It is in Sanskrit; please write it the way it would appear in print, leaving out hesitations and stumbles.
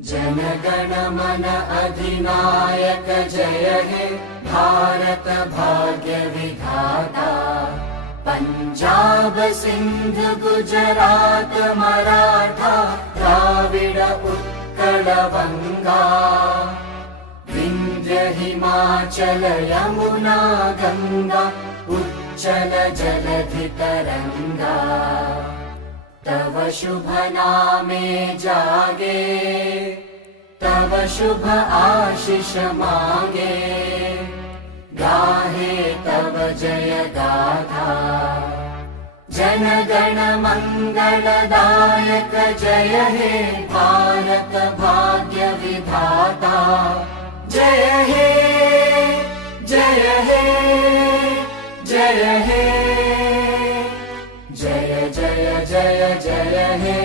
जनगण मन अधिनायक जय हे भारत भाग्य विधाता। पंजाब सिंध गुजरात मराठा द्राविड उत्कल बंगा। विंध्य हिमाचल यमुना गंगा उच्चल जलधि तरंगा। तव शुभ नामे जागे तव शुभ आशीष मांगे। गाहे तव जय गाथा जन गण मंगलदायक जय हे भारत भाग्य विधाता। जय हे जय हे जय हे जय जय जय जय हे।